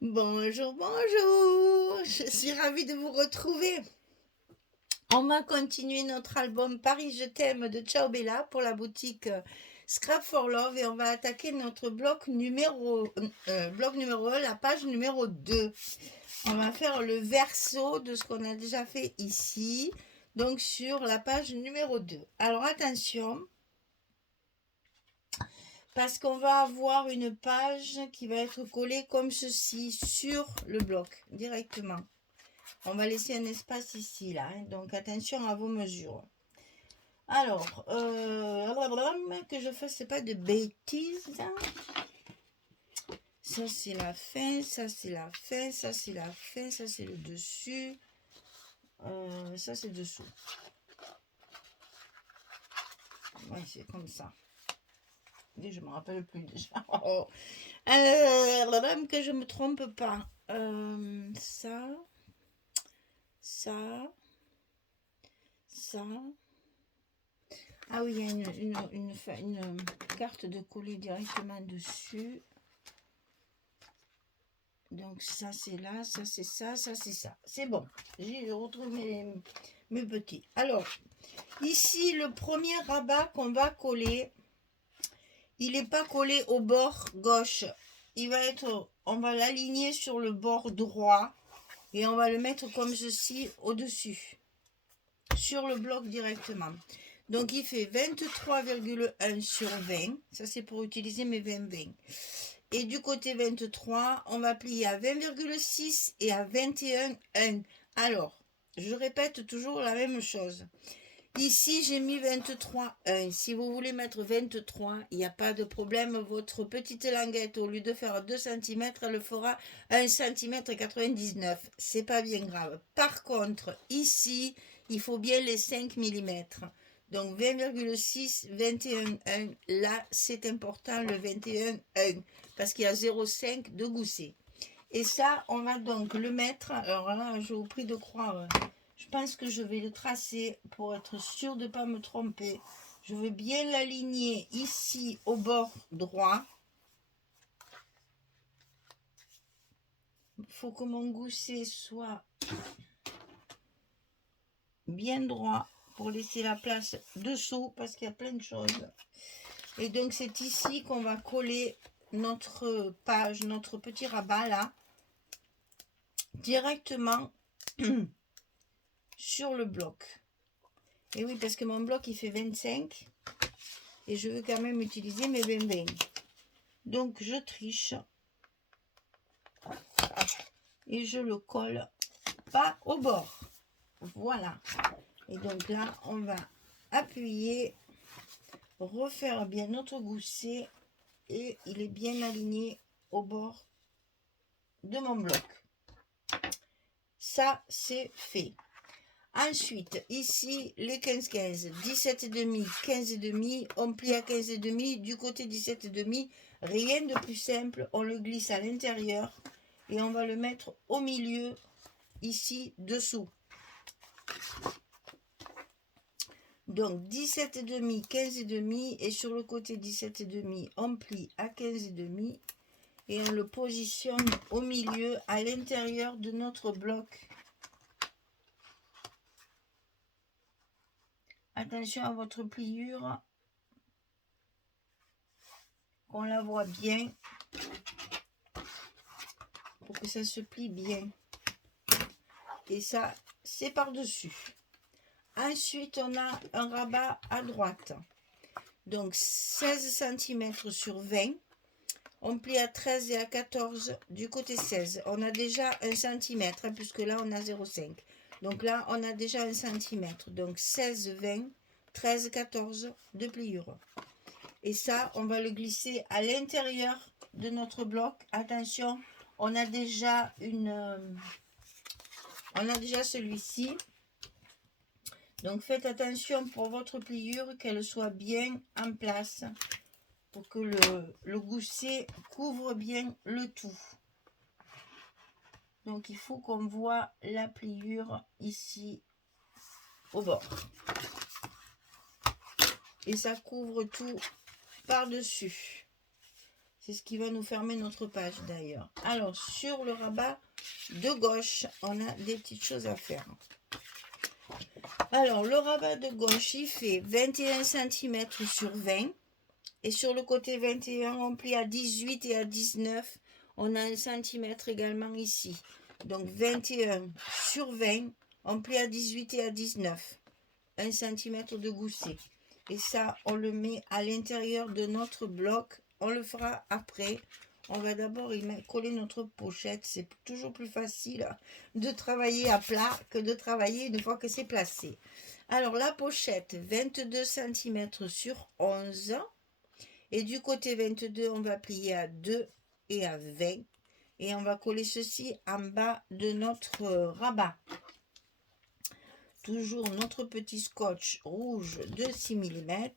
Bonjour, bonjour, je suis ravie de vous retrouver. On va continuer notre album Paris je t'aime de Ciao Bella pour la boutique Scrap for Love et on va attaquer notre bloc numéro 1, la page numéro 2. On va faire le verso de ce qu'on a déjà fait ici, donc sur la page numéro 2. Alors attention, parce qu'on va avoir une page qui va être collée comme ceci sur le bloc directement. On va laisser un espace ici, là. Hein, donc, attention à vos mesures. Alors, que je fasse pas de bêtises. Ça, c'est la fin. Ça, c'est la fin. Ça, c'est la fin. Ça, c'est le dessus. Ça, c'est dessous. Ouais, c'est comme ça. Et je me rappelle plus déjà. Que je me trompe pas. Ça. Ça. Ça. Ah oui, il y a une carte de coller directement dessus. Donc ça c'est là, ça c'est ça, ça c'est ça. C'est bon, j'ai retrouvé mes petits. Alors, ici le premier rabat qu'on va coller, il n'est pas collé au bord gauche. Il va être, on va l'aligner sur le bord droit et on va le mettre comme ceci au-dessus, sur le bloc directement. Donc il fait 23,1 sur 20. Ça c'est pour utiliser mes 20-20. Et du côté 23, on va plier à 20,6 et à 21,1. Alors, je répète toujours la même chose. Ici, j'ai mis 23,1. Si vous voulez mettre 23, il n'y a pas de problème. Votre petite languette, au lieu de faire 2 cm, elle fera 1 cm 99. C'est pas bien grave. Par contre, ici, il faut bien les 5 mm. Donc 20,6, 21,1. Là, c'est important le 21,1 parce qu'il y a 0,5 de gousset. Et ça, on va donc le mettre. Alors là, je vous prie de croire. Je pense que je vais le tracer pour être sûr de ne pas me tromper. Je vais bien l'aligner ici au bord droit. Il faut que mon gousset soit bien droit pour laisser la place dessous parce qu'il y a plein de choses. Et donc c'est ici qu'on va coller notre page, notre petit rabat là, directement sur le bloc. Et oui, parce que mon bloc il fait 25 et je veux quand même utiliser mes 20-20. Donc je triche et je le colle pas au bord. Voilà. Et donc là, on va appuyer, refaire bien notre gousset et il est bien aligné au bord de mon bloc. Ça, c'est fait. Ensuite, ici, les 15-15, 17,5, 15,5, on plie à 15,5, du côté 17,5, rien de plus simple, on le glisse à l'intérieur et on va le mettre au milieu, ici, dessous. Donc 17,5, 15,5 et sur le côté 17,5, on plie à 15,5 et on le positionne au milieu, à l'intérieur de notre bloc. Attention à votre pliure, qu'on la voit bien, pour que ça se plie bien. Et ça, c'est par-dessus. Ensuite, on a un rabat à droite. Donc 16 cm sur 20. On plie à 13 et à 14 du côté 16. On a déjà 1 cm, puisque là, on a 0,5. Donc là, on a déjà 1 cm. Donc 16, 20, 13, 14 de pliure. Et ça, on va le glisser à l'intérieur de notre bloc. Attention, on a déjà celui-ci. Donc faites attention pour votre pliure qu'elle soit bien en place pour que le gousset couvre bien le tout. Donc il faut qu'on voit la pliure ici au bord. Et ça couvre tout par-dessus. C'est ce qui va nous fermer notre page d'ailleurs. Alors, sur le rabat de gauche, on a des petites choses à faire. Alors, le rabat de gauche, il fait 21 cm sur 20. Et sur le côté 21, on plie à 18 et à 19. On a 1 cm également ici. Donc, 21 sur 20, on plie à 18 et à 19. 1 cm de gousset. Et ça, on le met à l'intérieur de notre bloc. On le fera après. On va d'abord y coller notre pochette. C'est toujours plus facile de travailler à plat que de travailler une fois que c'est placé. Alors, la pochette, 22 cm sur 11. Et du côté 22, on va plier à 2 et à 20. Et on va coller ceci en bas de notre rabat. Toujours notre petit scotch rouge de 6 mm.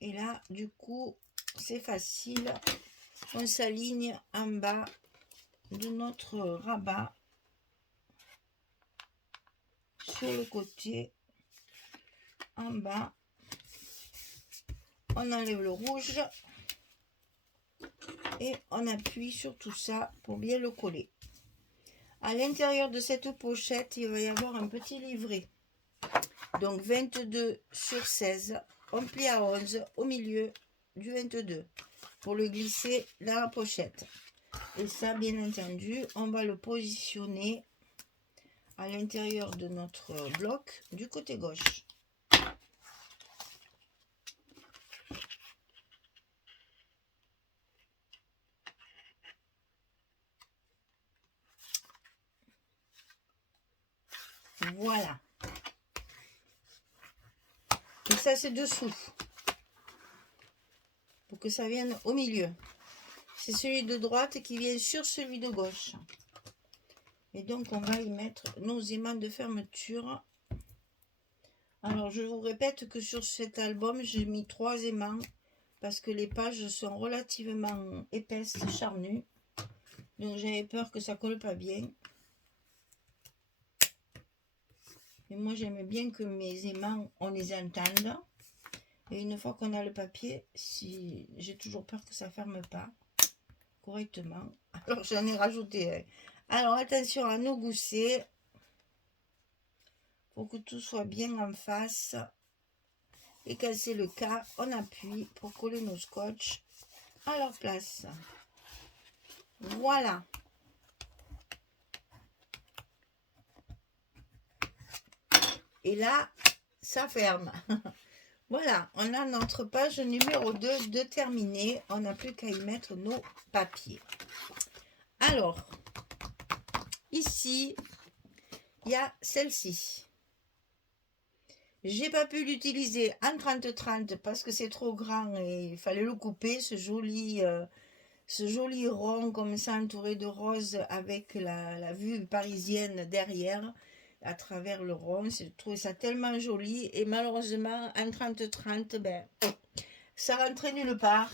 Et là, du coup, c'est facile. On s'aligne en bas de notre rabat sur le côté en bas. On enlève le rouge et on appuie sur tout ça pour bien le coller. À l'intérieur de cette pochette, il va y avoir un petit livret. Donc 22 sur 16, on plie à 11 au milieu du 22 pour le glisser dans la pochette. Et ça, bien entendu, on va le positionner à l'intérieur de notre bloc du côté gauche. Voilà. Et ça, c'est dessous. Pour que ça vienne au milieu. C'est celui de droite qui vient sur celui de gauche. Et donc, on va y mettre nos aimants de fermeture. Alors, je vous répète que sur cet album, j'ai mis 3 aimants parce que les pages sont relativement épaisses, charnues. Donc, j'avais peur que ça colle pas bien. Et moi, j'aime bien que mes aimants, on les entende. Et une fois qu'on a le papier, si j'ai toujours peur que ça ne ferme pas correctement. Alors, j'en ai rajouté un. Alors, attention à nos goussets. Pour que tout soit bien en face. Et quand c'est le cas, on appuie pour coller nos scotch à leur place. Voilà. Et là, ça ferme. Voilà, on a notre page numéro 2 de terminée. On n'a plus qu'à y mettre nos papiers. Alors, ici, il y a celle-ci. J'ai pas pu l'utiliser en 30-30 parce que c'est trop grand et il fallait le couper, ce joli rond comme ça entouré de rose avec la vue parisienne derrière à travers le rond. J'ai trouvé ça tellement joli et malheureusement en 30-30 ben, ça rentrait nulle part.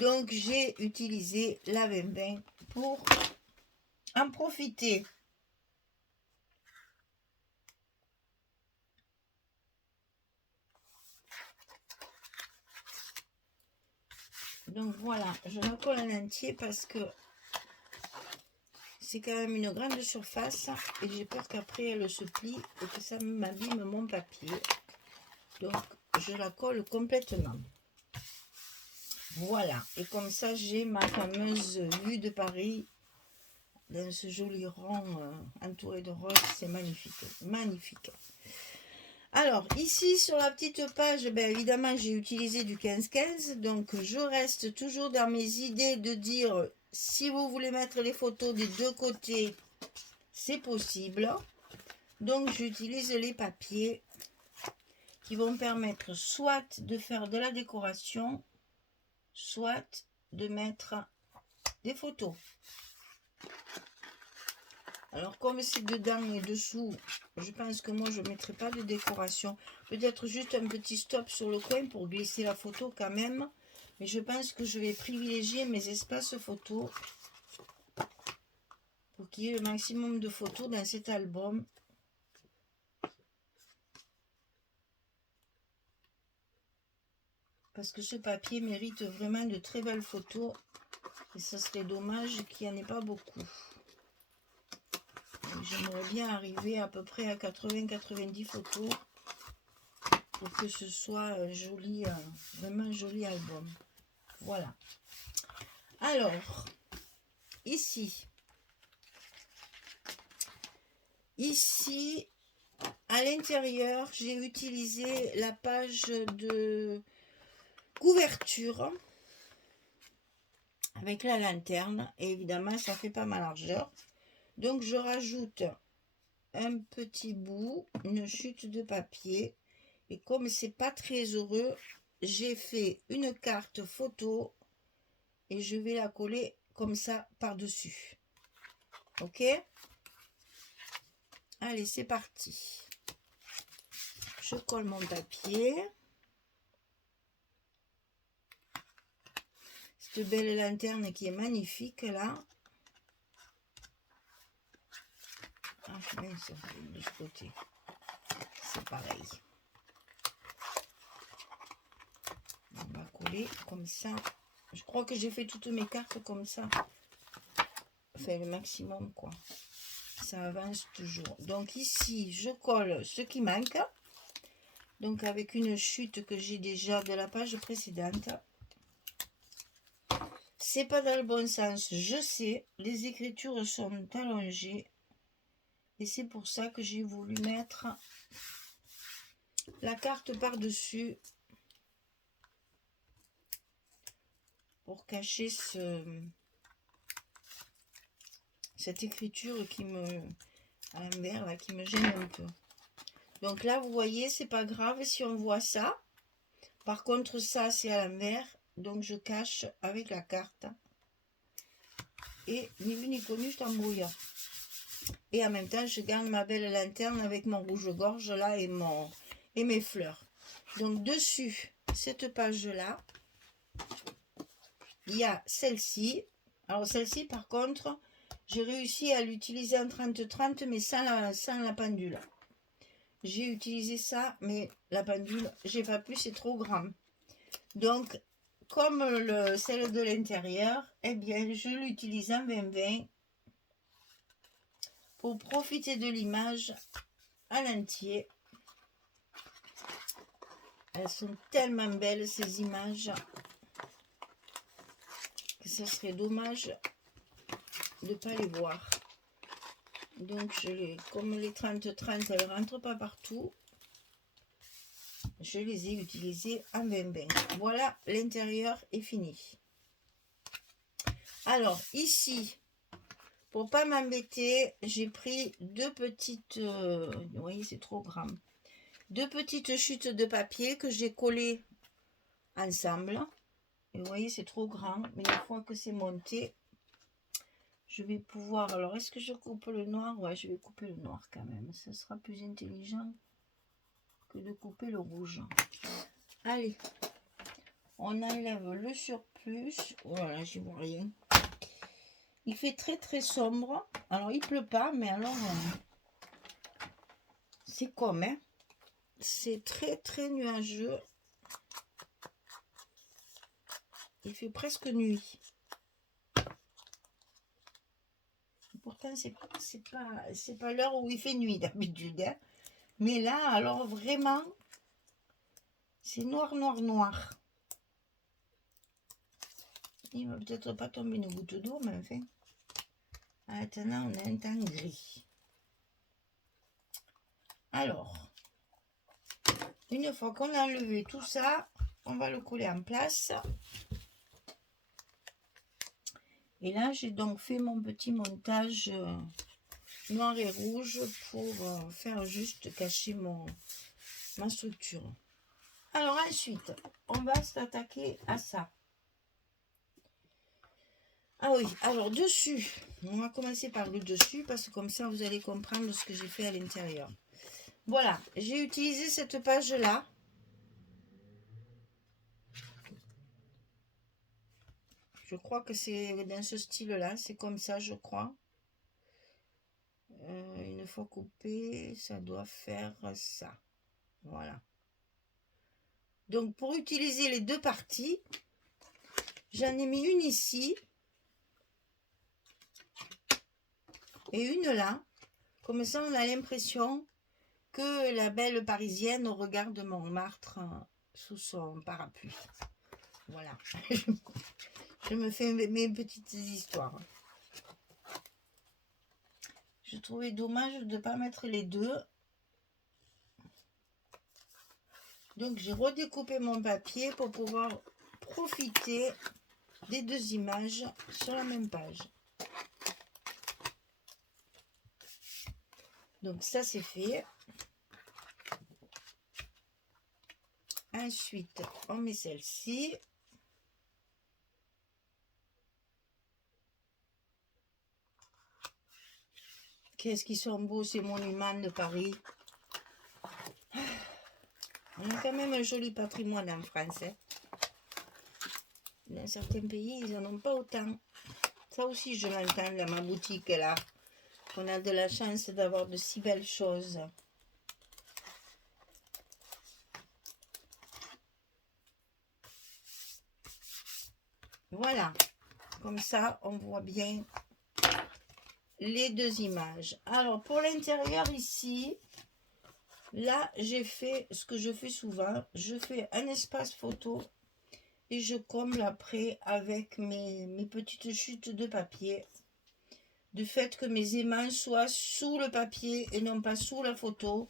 Donc j'ai utilisé la 20-20 pour en profiter. Donc voilà, je la colle en entier parce que c'est quand même une grande surface et j'ai peur qu'après elle se plie et que ça m'abîme mon papier. Donc je la colle complètement. Voilà, et comme ça j'ai ma fameuse vue de Paris dans ce joli rond entouré de roses. C'est magnifique, magnifique. Alors ici sur la petite page, ben, évidemment j'ai utilisé du 15-15, donc je reste toujours dans mes idées de dire si vous voulez mettre les photos des deux côtés, c'est possible. Donc j'utilise les papiers qui vont permettre soit de faire de la décoration, soit de mettre des photos. Alors comme c'est dedans et dessous, je pense que moi je ne mettrai pas de décoration. Peut-être juste un petit stop sur le coin pour glisser la photo quand même. Mais je pense que je vais privilégier mes espaces photos pour qu'il y ait le maximum de photos dans cet album. parce que ce papier mérite vraiment de très belles photos. Et ça serait dommage qu'il n'y en ait pas beaucoup. J'aimerais bien arriver à peu près à 80-90 photos pour que ce soit un joli, vraiment un joli album. Voilà. Alors, ici, à l'intérieur, j'ai utilisé la page de couverture avec la lanterne. Et évidemment, ça fait pas ma largeur. Donc, je rajoute un petit bout, une chute de papier. Et comme c'est pas très heureux, j'ai fait une carte photo et je vais la coller comme ça par-dessus. Ok? Allez, c'est parti. Je colle mon papier. Cette belle lanterne qui est magnifique là. Ah, mince, de ce côté. C'est pareil. On va coller comme ça. Je crois que j'ai fait toutes mes cartes comme ça. Enfin, le maximum, quoi. Ça avance toujours. Donc ici, je colle ce qui manque. Donc avec une chute que j'ai déjà de la page précédente. C'est pas dans le bon sens, je sais. Les écritures sont allongées. Et c'est pour ça que j'ai voulu mettre la carte par-dessus. Pour cacher cette écriture qui me, à l'envers, là, qui me gêne un peu. Donc là, vous voyez, c'est pas grave si on voit ça. Par contre, ça, c'est à l'envers. Donc, je cache avec la carte. Et ni vu ni connu, je t'embrouille. Et en même temps, je garde ma belle lanterne avec mon rouge-gorge là et mes fleurs. Donc, dessus, cette page-là, il y a celle-ci. Alors, celle-ci, par contre, j'ai réussi à l'utiliser en 30-30, mais sans la pendule. J'ai utilisé ça, mais la pendule, j'ai pas pu, c'est trop grand. Donc, comme celle de l'intérieur, eh bien, je l'utilise en 20-20 pour profiter de l'image à l'entier. Elles sont tellement belles, ces images, que ce serait dommage de ne pas les voir. Donc, comme les 30-30, elles ne rentrent pas partout, je les ai utilisées en 20-20. Voilà, l'intérieur est fini. Alors, ici, pour pas m'embêter, j'ai pris deux petites... vous voyez, c'est trop grand. Deux petites chutes de papier que j'ai collées ensemble. Et vous voyez, c'est trop grand. Mais une fois que c'est monté, je vais pouvoir... Alors, est-ce que je coupe le noir? Ouais, je vais couper le noir quand même. Ce sera plus intelligent que de couper le rouge. Allez, on enlève le surplus. Voilà, j'y vois rien. Il fait très très sombre. Alors, il pleut pas, mais alors... c'est comme, hein. C'est très très nuageux. Il fait presque nuit. Pourtant, c'est pas l'heure où il fait nuit d'habitude. Hein. Mais là, alors vraiment, c'est noir, noir, noir. Il va peut-être pas tomber une goutte d'eau, mais enfin. Maintenant, on a un temps gris. Alors, une fois qu'on a enlevé tout ça, on va le coller en place. Et là, j'ai donc fait mon petit montage noir et rouge pour faire juste cacher ma structure. Alors ensuite, on va s'attaquer à ça. Ah oui, alors dessus, on va commencer par le dessus parce que comme ça vous allez comprendre ce que j'ai fait à l'intérieur. Voilà, j'ai utilisé cette page-là. Je crois que c'est dans ce style-là, c'est comme ça, je crois. Une fois coupé, ça doit faire ça. Voilà. Donc, pour utiliser les deux parties, j'en ai mis une ici et une là. Comme ça, on a l'impression que la belle parisienne regarde Montmartre sous son parapluie. Voilà. Je me fais mes petites histoires. Je trouvais dommage de ne pas mettre les deux. Donc, j'ai redécoupé mon papier pour pouvoir profiter des deux images sur la même page. Donc, ça, c'est fait. Ensuite, on met celle-ci. Qu'est-ce qu'ils sont beaux, ces monuments de Paris. On a quand même un joli patrimoine en France. Hein. Dans certains pays, ils n'en ont pas autant. Ça aussi, je l'entends dans ma boutique, là. On a de la chance d'avoir de si belles choses. Voilà. Comme ça, on voit bien les deux images. Alors, pour l'intérieur, ici... Là, j'ai fait ce que je fais souvent. Je fais un espace photo et je comble après avec mes petites chutes de papier. Du fait que mes aimants soient sous le papier et non pas sous la photo.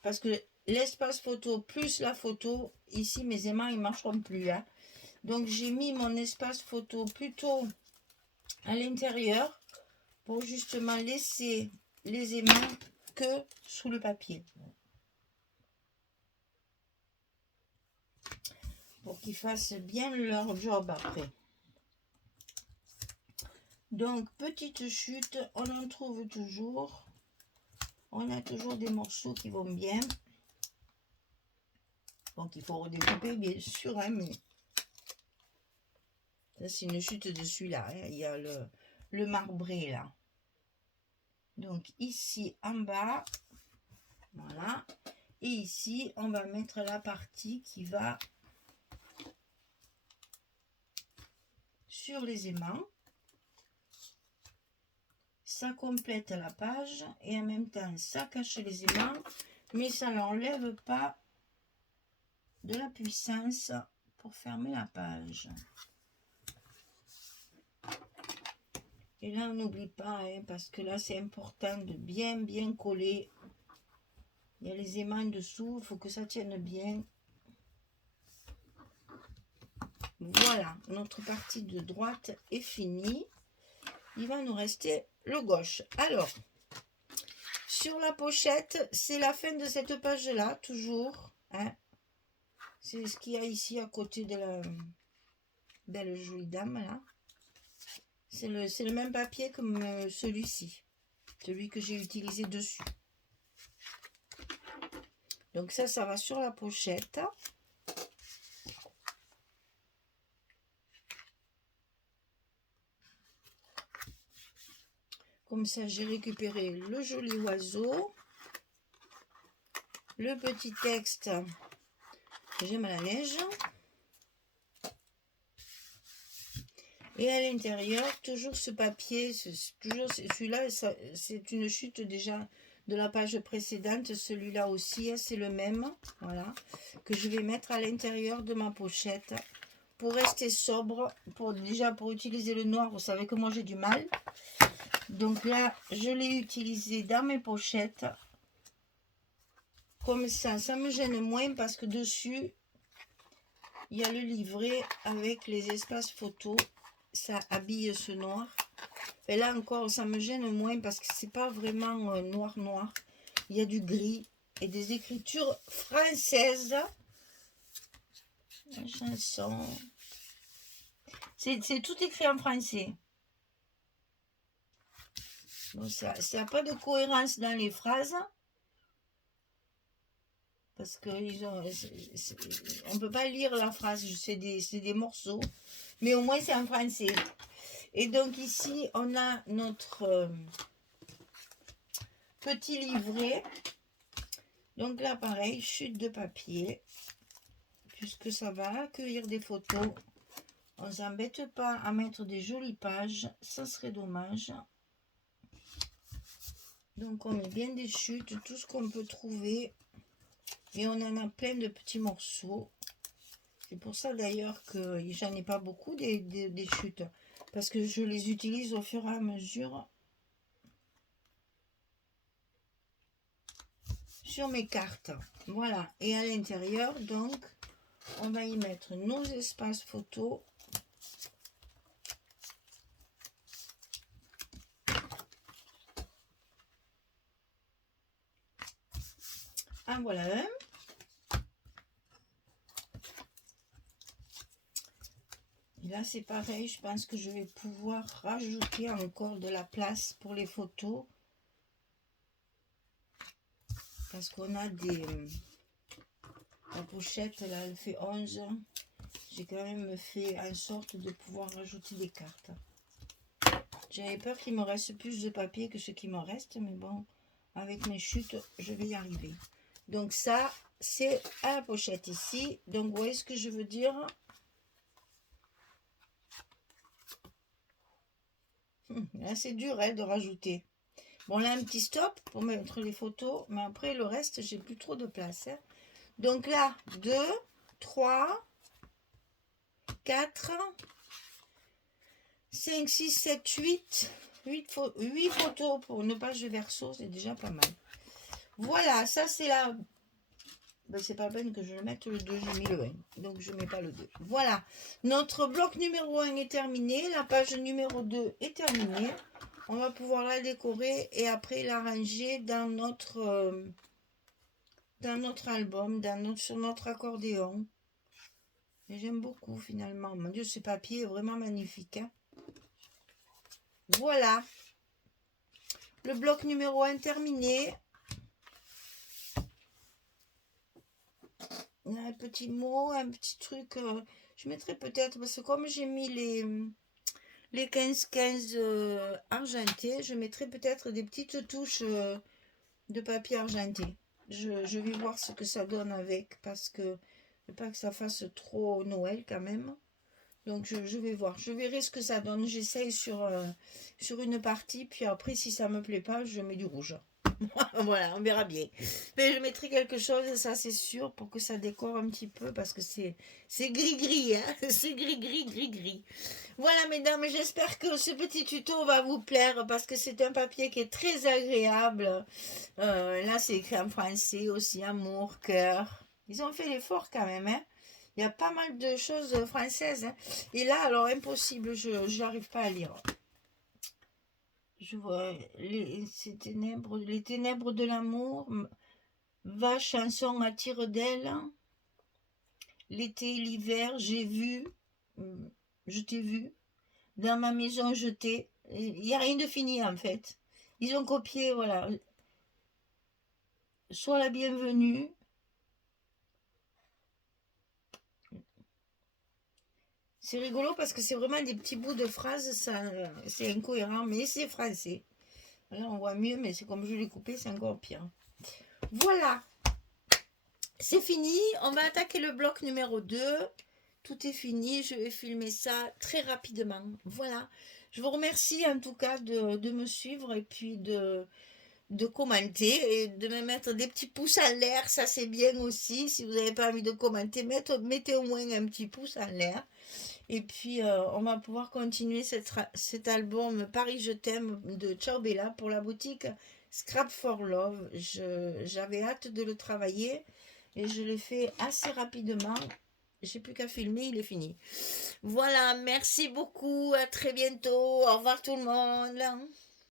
Parce que l'espace photo plus la photo, ici mes aimants ils ne marcheront plus. Hein. Donc j'ai mis mon espace photo plutôt à l'intérieur pour justement laisser les aimants que sous le papier. Pour qu'ils fassent bien leur job après. Donc, petite chute, on en trouve toujours. On a toujours des morceaux qui vont bien. Donc, il faut redécouper, bien sûr, hein, mais... Ça, c'est une chute de celui-là. Hein. Il y a le marbré, là. Donc, ici, en bas, voilà. Et ici, on va mettre la partie qui va sur les aimants. Ça complète la page et en même temps ça cache les aimants, mais ça n'enlève pas de la puissance pour fermer la page. Et là on n'oublie pas, hein, parce que là c'est important de bien coller. Il y a les aimants dessous, il faut que ça tienne bien. Voilà, notre partie de droite est finie. Il va nous rester le gauche. Alors, sur la pochette, c'est la fin de cette page-là, toujours. Hein. C'est ce qu'il y a ici à côté de la belle jolie dame, là. C'est le même papier comme celui-ci. Celui que j'ai utilisé dessus. Donc ça va sur la pochette. Comme ça, j'ai récupéré le joli oiseau. Le petit texte, j'aime la neige. Et à l'intérieur, toujours ce papier, toujours celui-là, c'est une chute déjà de la page précédente. Celui-là aussi, c'est le même, voilà, que je vais mettre à l'intérieur de ma pochette pour rester sobre. Déjà pour utiliser le noir, vous savez que moi j'ai du mal. Donc là, je l'ai utilisé dans mes pochettes. Comme ça me gêne moins parce que dessus, il y a le livret avec les espaces photos. Ça habille ce noir. Et là encore, ça me gêne moins parce que c'est pas vraiment noir. Il y a du gris et des écritures françaises. La chanson. C'est tout écrit en français. Bon, ça n'a pas de cohérence dans les phrases. Parce que on ne peut pas lire la phrase, c'est des morceaux. Mais au moins c'est en français. Et donc ici, on a notre petit livret. Donc là, pareil, chute de papier. puisque ça va accueillir des photos. On ne s'embête pas à mettre des jolies pages, ça serait dommage. Donc on met bien des chutes, tout ce qu'on peut trouver. Et on en a plein de petits morceaux. C'est pour ça d'ailleurs que j'en ai pas beaucoup des chutes. Parce que je les utilise au fur et à mesure sur mes cartes. Voilà. Et à l'intérieur, donc, on va y mettre nos espaces photos. Ah, voilà un. Et là, c'est pareil. Je pense que je vais pouvoir rajouter encore de la place pour les photos. Parce qu'on a des... La pochette, là, elle fait 11. J'ai quand même fait en sorte de pouvoir rajouter des cartes. J'avais peur qu'il me reste plus de papier que ce qui me reste. Mais bon, avec mes chutes, je vais y arriver. Donc ça, c'est à la pochette ici. Donc, vous voyez ce que je veux dire? Là, c'est dur hein, de rajouter. Bon, là, un petit stop pour mettre les photos. Mais après, le reste, j'ai plus trop de place. Hein. Donc là, 2, 3, 4, 5, 6, 7, 8. 8 photos pour une page de verso. C'est déjà pas mal. Voilà, ça, c'est la... Ben, c'est pas la peine que je le mette le 2, j'ai mis le 1. Donc, je mets pas le 2. Voilà. Notre bloc numéro 1 est terminé. La page numéro 2 est terminée. On va pouvoir la décorer et après la ranger dans notre album, sur notre accordéon. J'aime beaucoup finalement. Mon Dieu, ce papier est vraiment magnifique. Hein. Voilà. Le bloc numéro 1 terminé. Un petit mot, un petit truc. Je mettrai peut-être, parce que comme j'ai mis les 15-15 argentés, je mettrai peut-être des petites touches de papier argenté. Je vais voir ce que ça donne avec, parce que je ne veux pas que ça fasse trop Noël quand même. Donc je vais voir, je verrai ce que ça donne. J'essaye sur une partie, puis après si ça me plaît pas, je mets du rouge. Voilà, on verra bien. Mais je mettrai quelque chose, ça c'est sûr, pour que ça décore un petit peu, parce que c'est gris-gris, hein. C'est gris-gris. Voilà, mesdames, j'espère que ce petit tuto va vous plaire, parce que c'est un papier qui est très agréable. Là, c'est écrit en français aussi, amour, cœur. Ils ont fait l'effort quand même, hein. Il y a pas mal de choses françaises. Hein. Et là, alors, impossible, je n'arrive pas à lire. Je vois les ténèbres de l'amour, va chanson à tire-d'aile, l'été, l'hiver, j'ai vu, je t'ai vu, dans ma maison, je t'ai. Il n'y a rien de fini en fait. Ils ont copié, voilà. Sois la bienvenue. C'est rigolo parce que c'est vraiment des petits bouts de phrases, c'est incohérent, mais c'est français. Là, on voit mieux, mais c'est comme je l'ai coupé, c'est encore pire. Voilà, c'est fini. On va attaquer le bloc numéro 2. Tout est fini, je vais filmer ça très rapidement. Voilà, je vous remercie en tout cas de me suivre et puis de commenter et de me mettre des petits pouces en l'air, ça c'est bien aussi. Si vous n'avez pas envie de commenter, mettez au moins un petit pouce en l'air. Et puis, on va pouvoir continuer cet album Paris Je t'aime de Ciao Bella pour la boutique Scrap for Love. J'avais hâte de le travailler et je l'ai fait assez rapidement. J'ai plus qu'à filmer, il est fini. Voilà, merci beaucoup, à très bientôt. Au revoir tout le monde.